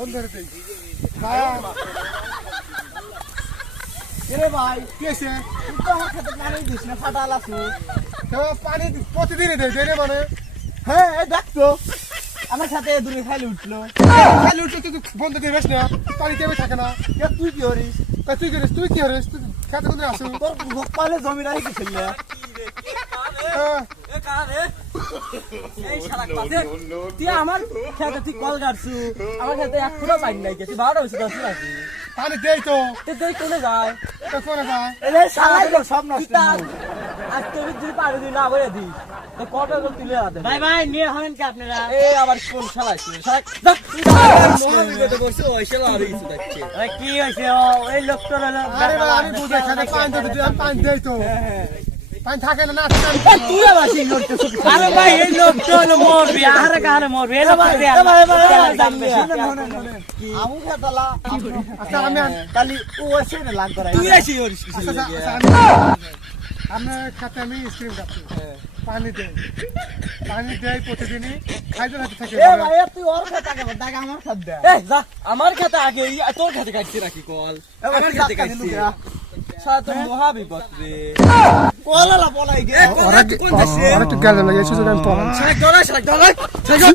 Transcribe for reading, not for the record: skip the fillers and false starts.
phone ধরে দেই রে ভাই কি আছে তুই তো আমার খেতে পানি দিস না ফাটাল আছু পানি প্রতিদিনই দেয় দেয় মানে হ্যাঁ এই দেখ তো আমার সাথে দূরে খাইলে উঠলো খালি উঠলে তুই বন্ধ দিয়ে বেশ না পানি কেমন থাকে না কে তুই কি করিস তুই কি হরিস তুই খেতে কোথায় আসু তোর ভোগ পালে জমি রাখি কি ছিল তুই আমার খেতে তুই কল কাটছু আমার খেতে এক ফুটো পানি নাই তুই 12টা হয়েছে 10 রাখি পানি দেই তো তুই কোনে যায় কোনে যায় এলে শালাই তো সব নষ্ট আজ তুমি যদি পানি দিই না বলে দিস তো কত তুলে আদে ভাই ভাই নিয়ে হবেন কি আপনারা এই আবার কোন শালাই মহাবিপদে পড়ছে ওই শালা আর কিছু দেখছে আরে কি হইছে এই লোকটা হলো আরে ভাই আমি বুঝে খেতে পানি দিতে আমি পানি দেই তো পানি থাকে না তুই আবার সেই লোকটা আরে ভাই এই লোকটা হলো মরবি আরে কারে মরবি এলো ভাই আমু খাতালা আচ্ছা আমি কালি ও আছে না লাগ করাই তুই আসি করিস কিছু আমরা খাতে আমি স্ক্রিম কাটছি পানি দেই প্রতিদিনই খাইতে থাকে এ ভাই তুই ওর খাতা কে দাগ আমার খাত দে এ যা আমার খাতা আগে তোর খাতে কাটছি রাখি কল আমার খাতে কাটছি সাত মহাবিপদ রে কলালা পলাই গে কোন দেশে আর একটু গেল লাগে এসে আমি পড়া সাইকেল